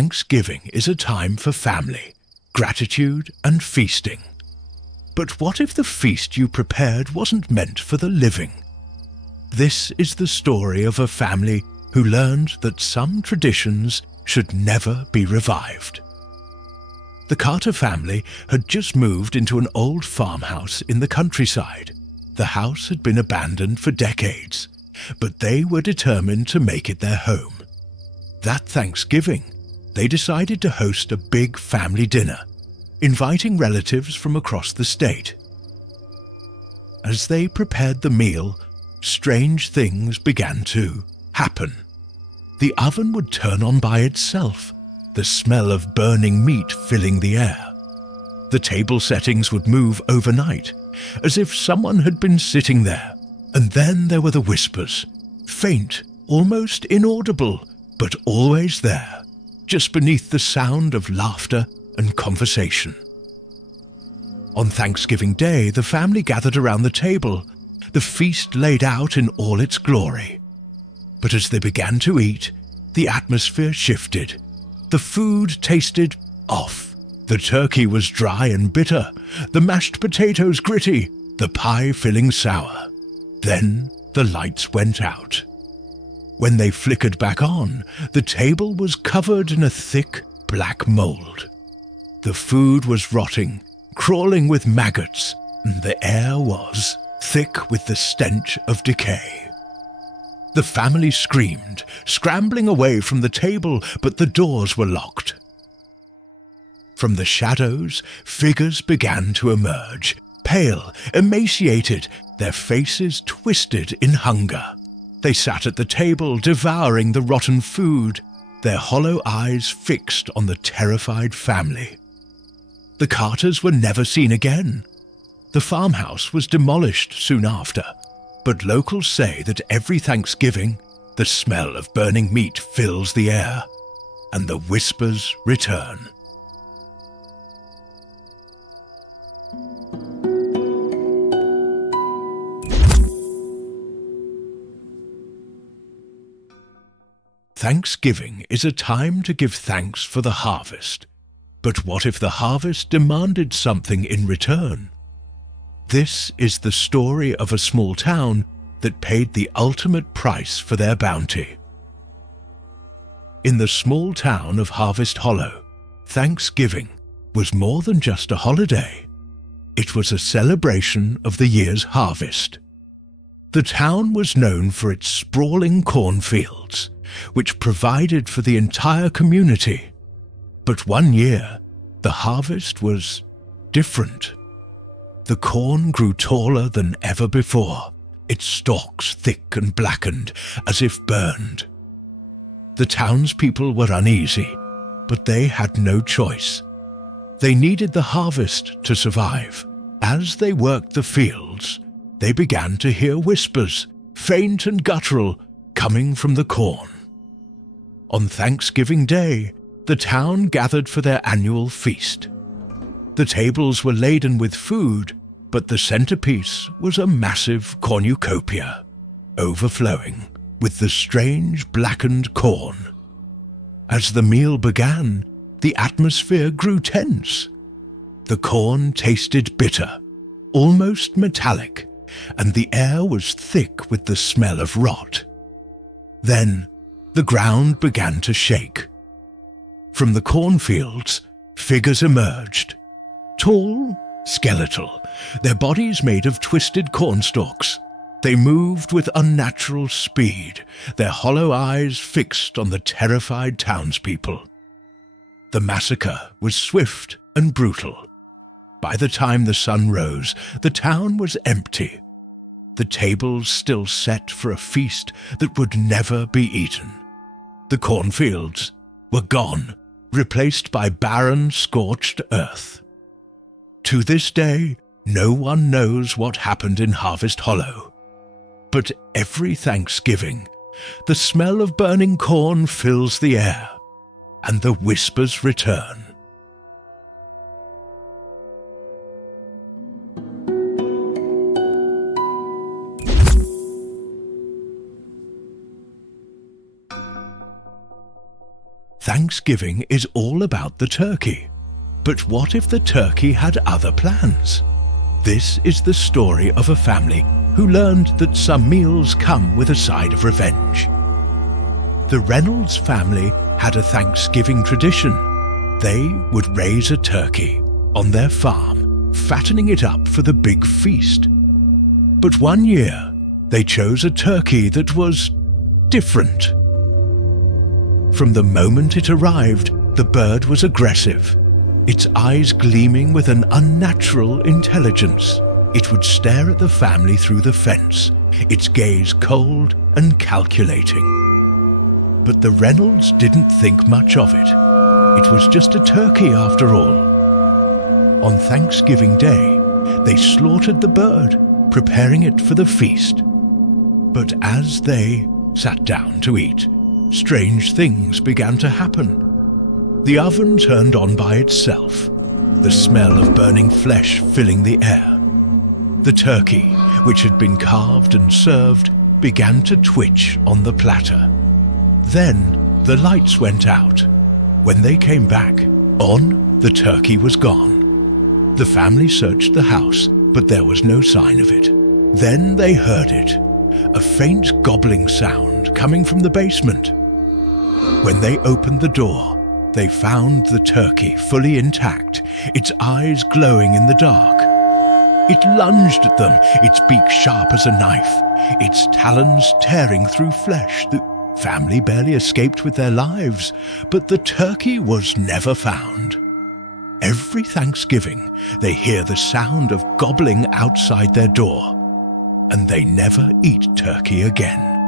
Thanksgiving is a time for family, gratitude and feasting. But what if the feast you prepared wasn't meant for the living? This is the story of a family who learned that some traditions should never be revived. The Carter family had just moved into an old farmhouse in the countryside. The house had been abandoned for decades, but they were determined to make it their home. That Thanksgiving, they decided to host a big family dinner, inviting relatives from across the state. As they prepared the meal, strange things began to happen. The oven would turn on by itself, the smell of burning meat filling the air. The table settings would move overnight, as if someone had been sitting there. And then there were the whispers, faint, almost inaudible, but always there, just beneath the sound of laughter and conversation. On Thanksgiving Day, the family gathered around the table, the feast laid out in all its glory. But as they began to eat, the atmosphere shifted. The food tasted off. The turkey was dry and bitter, the mashed potatoes gritty, the pie filling sour. Then the lights went out. When they flickered back on, the table was covered in a thick black mold. The food was rotting, crawling with maggots, and the air was thick with the stench of decay. The family screamed, scrambling away from the table, but the doors were locked. From the shadows, figures began to emerge, pale, emaciated, their faces twisted in hunger. They sat at the table, devouring the rotten food, their hollow eyes fixed on the terrified family. The Carters were never seen again. The farmhouse was demolished soon after, but locals say that every Thanksgiving, the smell of burning meat fills the air, and the whispers return. Thanksgiving is a time to give thanks for the harvest. But what if the harvest demanded something in return? This is the story of a small town that paid the ultimate price for their bounty. In the small town of Harvest Hollow, Thanksgiving was more than just a holiday. It was a celebration of the year's harvest. The town was known for its sprawling cornfields, which provided for the entire community. But one year, the harvest was different. The corn grew taller than ever before, its stalks thick and blackened, as if burned. The townspeople were uneasy, but they had no choice. They needed the harvest to survive. As they worked the fields, they began to hear whispers, faint and guttural, coming from the corn. On Thanksgiving Day, the town gathered for their annual feast. The tables were laden with food, but the centerpiece was a massive cornucopia, overflowing with the strange blackened corn. As the meal began, the atmosphere grew tense. The corn tasted bitter, almost metallic, and the air was thick with the smell of rot. Then, the ground began to shake. From the cornfields, figures emerged. Tall, skeletal, their bodies made of twisted cornstalks. They moved with unnatural speed, their hollow eyes fixed on the terrified townspeople. The massacre was swift and brutal. By the time the sun rose, the town was empty. The tables still set for a feast that would never be eaten. The cornfields were gone, replaced by barren, scorched earth. To this day, no one knows what happened in Harvest Hollow. But every Thanksgiving, the smell of burning corn fills the air, and the whispers return. Thanksgiving is all about the turkey. But what if the turkey had other plans? This is the story of a family who learned that some meals come with a side of revenge. The Reynolds family had a Thanksgiving tradition. They would raise a turkey on their farm, fattening it up for the big feast. But one year, they chose a turkey that was different. From the moment it arrived, the bird was aggressive, its eyes gleaming with an unnatural intelligence. It would stare at the family through the fence, its gaze cold and calculating. But the Reynolds didn't think much of it. It was just a turkey after all. On Thanksgiving Day, they slaughtered the bird, preparing it for the feast. But as they sat down to eat, strange things began to happen. The oven turned on by itself, the smell of burning flesh filling the air. The turkey, which had been carved and served, began to twitch on the platter. Then the lights went out. When they came back, the turkey was gone. The family searched the house, but there was no sign of it. Then they heard it, a faint gobbling sound coming from the basement. When they opened the door, they found the turkey fully intact, its eyes glowing in the dark. It lunged at them, its beak sharp as a knife, its talons tearing through flesh. The family barely escaped with their lives, but the turkey was never found. Every Thanksgiving, they hear the sound of gobbling outside their door, and they never eat turkey again.